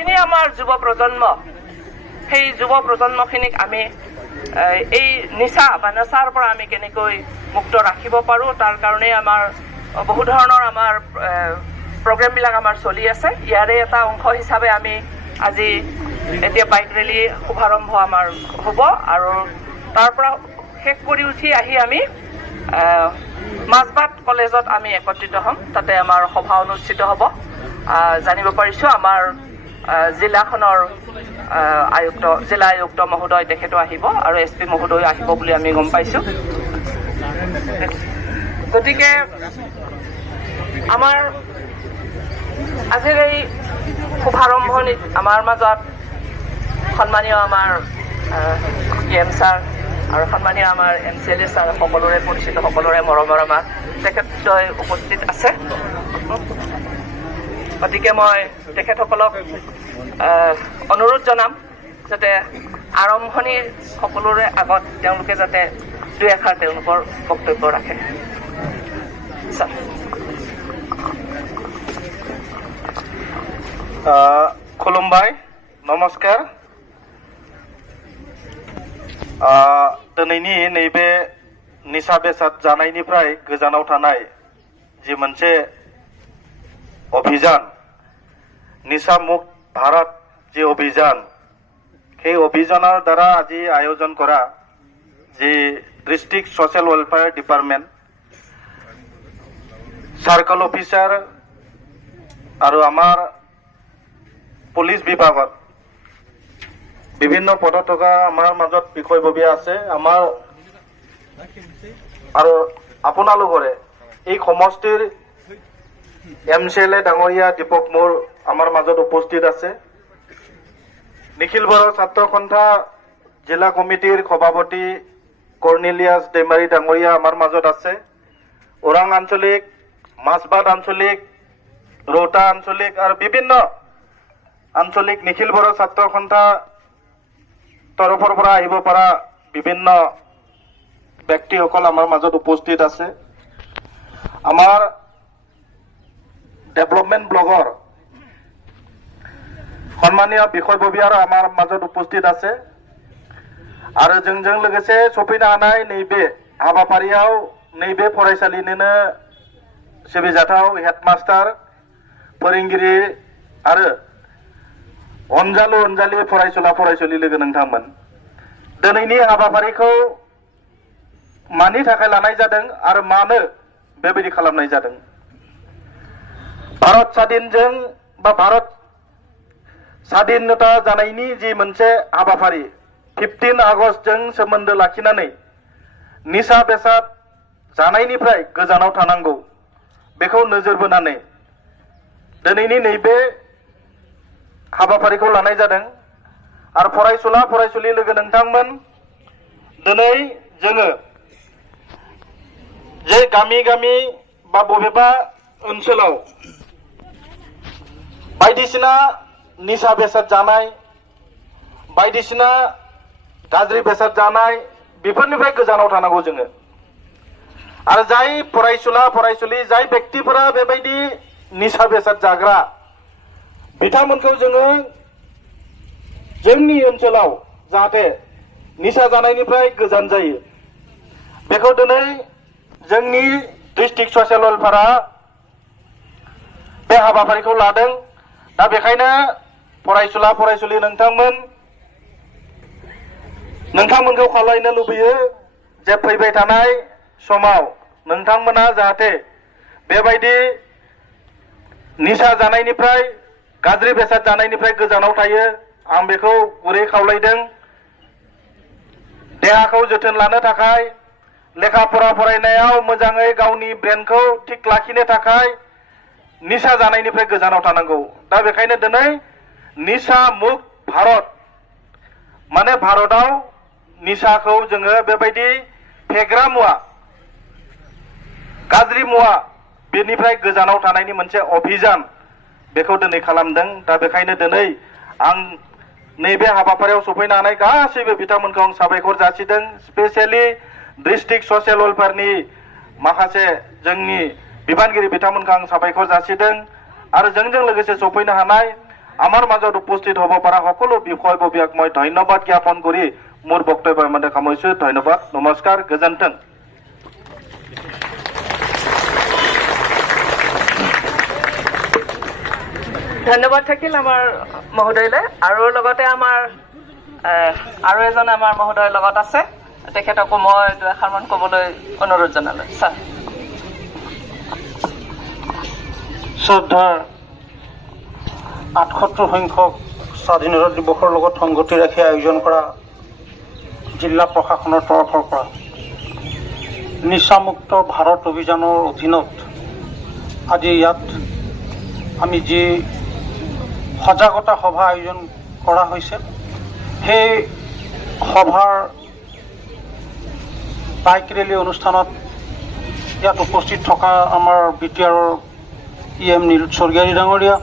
যিখিনি আমাৰ যুৱ প্ৰজন্ম সেই যুৱ প্ৰজন্মখিনিক আমি এই নিচা বা নেচাৰ পৰা আমি কেনেকৈ মুক্ত ৰাখিব পাৰোঁ তাৰ কাৰণে আমাৰ বহু ধৰণৰ আমাৰ প্ৰগ্ৰেমবিলাক আমাৰ চলি আছে। ইয়াৰে এটা অংশ হিচাপে আমি আজি এতিয়া বাইক ৰেলী শুভাৰম্ভ আমাৰ হ'ব আৰু তাৰ পৰা শেষ কৰি উঠি আহি আমি মাজবাট কলেজত আমি একত্ৰিত হ'ম। তাতে আমাৰ সভা অনুষ্ঠিত হ'ব। জানিব পাৰিছোঁ আমাৰ জিলাখনৰ জিলা আয়ুক্ত মহোদয় তেখেতো আহিব আৰু SP মহোদয় আহিব বুলি আমি গম পাইছোঁ। গতিকে আমাৰ আজিৰ এই শুভাৰম্ভণিত আমাৰ মাজত সন্মানীয় আমাৰ EM ছাৰ আৰু সন্মানীয় আমাৰ MCLA ছাৰ সকলোৰে পৰিচিত সকলোৰে মৰমৰ আমাৰ তেখেতদ্বয় উপস্থিত আছে। গতিকে মই তেখেতসকলক অনুৰোধ জনাম যাতে আৰম্ভণিৰ সকলোৰে আগত তেওঁলোকে যাতে দুই এষাৰ তেওঁলোকৰ বক্তব্য ৰাখে। खुलुमबाय, नमस्कार। दिनैनि नैबे निसा बेसाद जानायनिफ्राय गोजानाव थानाय जि मोनसे अभियान निसा मुक्त भारत जी अभियान সেই অভিযানৰ দ্বাৰা আজি আয়োজন কৰা যি district social welfare department circle officer আৰু আমাৰ পুলিচ বিভাগত বিভিন্ন পদত থকা আমাৰ মাজত বিষয়ববীয়া আছে। আমাৰ আৰু আপোনালোকৰে এই সমষ্টিৰ MCLA ডাঙৰীয়া দীপক মোৰ আমাৰ মাজত উপস্থিত আছে। নিখিল বড়ো ছাত্ৰ সন্থা জিলা কমিটিৰ সভাপতি কৰ্নেলিয়াছ ডেমাৰী ডাঙৰীয়া আমাৰ মাজত আছে। ওৰাং আঞ্চলিক, মাজবাট আঞ্চলিক, ৰৌতা আঞ্চলিক আৰু বিভিন্ন আঞ্চলিক নিখিল বড়ো ছাত্ৰ সন্থা তৰফৰ পৰা আহিব পৰা বিভিন্ন ব্যক্তিসকল আমাৰ মাজত উপস্থিত আছে। আমাৰ ডেভেলপমেন্ট ব্লগৰ সন্মানীয় বিষয়ববীয়াৰ আমাৰ মাজত উপস্থিত আছে আৰু जोंजों लोगोसे सफैनो हानाय नैबे हाबाफारियाव नैबे फरायसालिनिनो सिबिजाथाव हेडमास्टार फोरोंगिरि आरो अनजालु अनजालि फरायसुला फरायसुलि लोगो नोंथांमोन, दिनैनि हाबाफारिखौ मानि थाखाय लानाय जादों आरो मानो बेबायदि खालामनाय जादों? भारत स्वाधीनजों बा भारत स्वाधीनता जानायनि जि मोनसे हाबाफारि 15 आगस्टजों सोमोन्दो लाखिनानै निसा बेसाद जानायनिफ्राय गोजानाव थानांगौ बेखौ नोजोर बोनानै दिनैनि नैबे हाबाफारिखौ लानाय जादों। आरो फरायसुला फरायसुलि लोगो नोंथांमोन, दिनै जोङो जे गामि गामि बा बबेबा ओनसोलाव बायदिसिना निसा बेसाद जानाय, बायदिसिना गाज्रि बेसाद जानाय बेफोरनिफ्राय गोजानाव थानांगौ जोङो। आरो जाय फरायसुला फरायसुलि जाय व्यक्तिफोरा बेबायदि निसा बेसाद जाग्रा बिथांमोनखौ जोङो जोंनि ओनसोलाव जाहाथे निसा जानायनिफ्राय गोजान जायो बेखौ दिनै जोंनि डिस्ट्रिक्ट ससियेल वेलफेयारआ बे हाबाफारिखौ लादों। दा बेखायनो फरायसुला फरायसुलि नोंथांमोनखौ खावलायनो लुबैयो जे फैबाय थानाय समाव नोंथांमोना जाहाथे बेबायदि निसा जानायनिफ्राय गाज्रि बेसाद जानायनिफ्राय गोजानाव थायो आं बेखौ गुरै खावलायदों। देहाखौ जोथोन लानो थाखाय, लेखा फरा फरायनायाव मोजाङै गावनि ब्रेनखौ थिक लाखिनो थाखाय निसा जानायनिफ्राय गोजानाव थानांगौ। दा बेखायनो दिनै निसा मुक्त भारत माने भारताव निसाखौ जोङो बेबायदि फेग्रा मुवा गाज्रि मुवा बेनिफ्राय गोजानाव थानायनि मोनसे अभियान बेखौ दिनै खालामदों। दा बेखायनो दिनै आं नैबे हाबाफारियाव सफैनो हानाय गासैबो बिथांमोनखौ आं साबायखर जासिदों। स्पेशली डिस्ट्रिक्ट ससियेल वेलफेयारनि माखासे जोंनि बिबानगिरि बिथांमोनखौ आं साबायखर जासिदों आरो जोंजों लोगोसे सफैनो हानाय আমাৰ মাজত উপস্থিত হ'ব পৰা সকলো বিষয়ববীয়াক মই ধন্যবাদ জ্ঞাপন কৰি মোৰ বক্তব্য ইমানে সামৰিছো। ধন্যবাদ, নমস্কাৰ, গেজেণ্টেন। ধন্যবাদ থাকিল আমাৰ মহোদয়লৈ। আৰু লগতে আমাৰ আৰু এজন আমাৰ মহোদয়ৰ লগত আছে, তেখেতকো মই দুআষাৰমান ক'বলৈ অনুৰোধ জনালোঁ। ছাৰ। শ্ৰদ্ধাৰ ৭৮ সংখ্যক স্বাধীনতা দিৱসৰ লগত সংগতি ৰাখি আয়োজন কৰা জিলা প্ৰশাসনৰ তৰফৰ পৰা নিচামুক্ত ভাৰত অভিযানৰ অধীনত আজি ইয়াত আমি যি সজাগতা সভা আয়োজন কৰা হৈছে, সেই সভাৰ বাইক ৰেলী অনুষ্ঠানত ইয়াত উপস্থিত থকা আমাৰ BTRৰ EM নীলোৎ স্বৰ্গীয়াৰী ডাঙৰীয়া,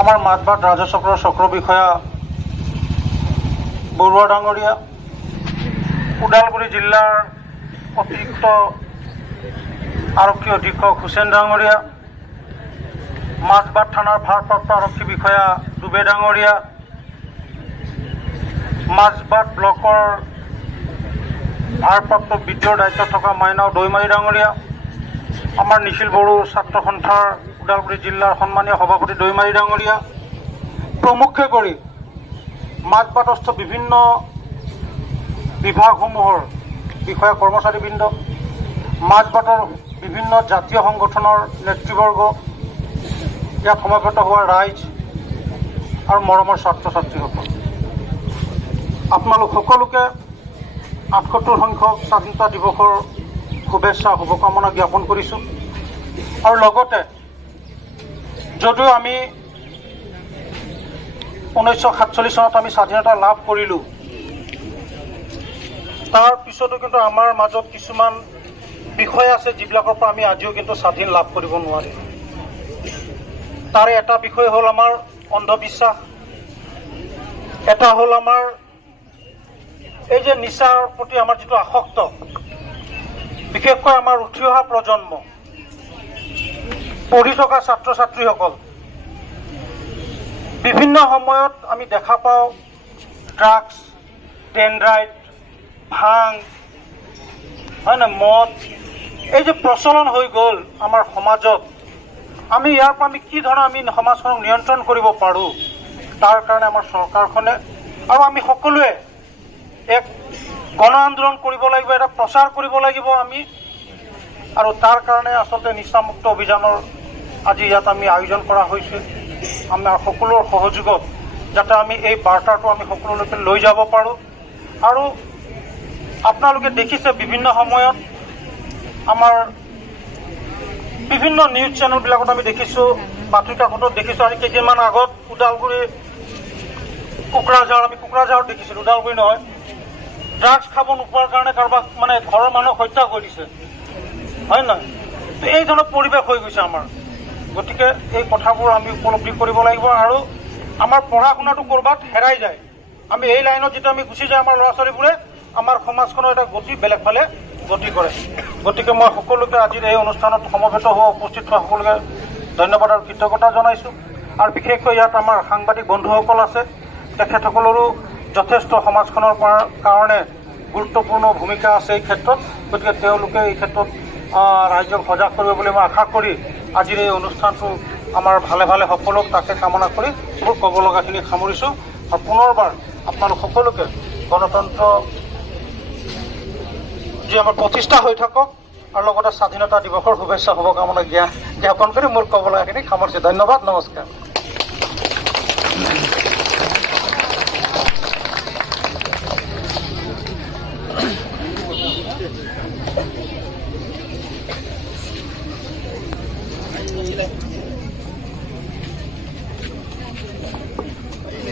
আমাৰ মাধবাট ৰাজচক্ৰৰ চক্ৰ বিষয়া বৰুৱা ডাঙৰীয়া, ওদালগুৰি জিলাৰ অতিৰিক্ত আৰক্ষী অধীক্ষক হুছেইন ডাঙৰীয়া, মাছবাট থানাৰ ভাৰপ্ৰাপ্ত আৰক্ষী বিষয়া ডুবে ডাঙৰীয়া, মাছবাট ব্লকৰ ভাৰপ্ৰাপ্ত বিদ্যুৎ দায়িত্বত থকা মাইনাও দৈমাৰী ডাঙৰীয়া, আমাৰ নিখিল বড়ো ছাত্ৰ সন্থাৰ ওদালগুৰি জিলাৰ সন্মানীয় সভাপতি দৈমাৰী ডাঙৰীয়া প্ৰমুখ্যে কৰি মাজবাটস্থ বিভিন্ন বিভাগসমূহৰ বিষয়া কৰ্মচাৰীবৃন্দ, মাজবাটৰ বিভিন্ন জাতীয় সংগঠনৰ নেতৃবৰ্গ, ইয়াত সমবেত হোৱা ৰাইজ আৰু মৰমৰ ছাত্ৰ ছাত্ৰীসকল, আপোনালোক সকলোকে ৭৮ সংখ্যক স্বাধীনতা দিৱসৰ শুভেচ্ছা শুভকামনা জ্ঞাপন কৰিছোঁ। আৰু লগতে যদিও আমি 1947 চনত আমি স্বাধীনতা লাভ কৰিলোঁ, তাৰ পিছতো কিন্তু আমাৰ মাজত কিছুমান বিষয় আছে যিবিলাকৰ পৰা আমি আজিও কিন্তু স্বাধীন লাভ কৰিব নোৱাৰিম। তাৰে এটা বিষয় হ'ল আমাৰ অন্ধবিশ্বাস, এটা হ'ল আমাৰ এই যে নিচাৰ প্ৰতি আমাৰ যিটো আসক্ত, বিশেষকৈ আমাৰ উঠি অহা প্ৰজন্ম, পঢ়ি থকা ছাত্ৰ ছাত্ৰীসকল বিভিন্ন সময়ত আমি দেখা পাওঁ ড্ৰাগছ, ডেনড্ৰাইট, ভাং, হয় না, মদ, এই যে প্ৰচলন হৈ গ'ল আমাৰ সমাজত, আমি ইয়াৰ পৰা আমি কি ধৰণে আমি সমাজখনক নিয়ন্ত্ৰণ কৰিব পাৰোঁ, তাৰ কাৰণে আমাৰ চৰকাৰখনে আৰু আমি সকলোৱে এক গণ আন্দোলন কৰিব লাগিব, এটা প্ৰচাৰ কৰিব লাগিব আমি। আৰু তাৰ কাৰণে আচলতে নিচামুক্ত অভিযানৰ আজি ইয়াত আমি আয়োজন কৰা হৈছে। আমাৰ সকলোৰ সহযোগত যাতে আমি এই বাৰ্তাটো আমি সকলোলৈকে লৈ যাব পাৰোঁ। আৰু আপোনালোকে দেখিছে বিভিন্ন সময়ত আমাৰ বিভিন্ন নিউজ চেনেলবিলাকত আমি দেখিছোঁ, বাতৰি কাকতত দেখিছোঁ। আজি কেইদিনমান আগত ওদালগুৰি কোকৰাঝাৰত দেখিছিলোঁ, ওদালগুৰি নহয়, ড্ৰাগছ খাব নোপোৱাৰ কাৰণে কাৰোবাক মানে ঘৰৰ মানুহক হত্যা কৰি দিছে, হয় নহয়? তো এই ধৰণৰ পৰিৱেশ হৈ গৈছে আমাৰ। গতিকে এই কথাবোৰ আমি উপলব্ধি কৰিব লাগিব। আৰু আমাৰ পঢ়া শুনাটো ক'ৰবাত হেৰাই যায়, আমি এই লাইনত যেতিয়া আমি গুচি যাওঁ, আমাৰ ল'ৰা ছোৱালীবোৰে আমাৰ সমাজখনৰ এটা গতি বেলেগ ফালে গতি কৰে। গতিকে মই সকলোকে আজিৰ এই অনুষ্ঠানত সমবেত হোৱা উপস্থিত হোৱা সকলোকে ধন্যবাদ আৰু কৃতজ্ঞতা জনাইছোঁ। আৰু বিশেষকৈ ইয়াত আমাৰ সাংবাদিক বন্ধুসকল আছে, তেখেতসকলৰো যথেষ্ট সমাজখনৰ কাৰণে গুৰুত্বপূৰ্ণ ভূমিকা আছে এই ক্ষেত্ৰত। গতিকে তেওঁলোকে এই ক্ষেত্ৰত ৰাইজক সজাগ কৰিব বুলি মই আশা কৰি আজিৰ এই অনুষ্ঠানটো আমাৰ ভালে ভালে সফল হওক তাকে কামনা কৰি মোৰ ক'ব লগাখিনি সামৰিছোঁ। আৰু পুনৰবাৰ আপোনালোক সকলোকে গণতন্ত্ৰ যি আমাৰ প্ৰতিষ্ঠা হৈ থাকক আৰু লগতে স্বাধীনতা দিৱসৰ শুভেচ্ছা শুভকামনা জ্ঞাপন কৰি মোৰ ক'ব লগাখিনি সামৰিছোঁ। ধন্যবাদ, নমস্কাৰ।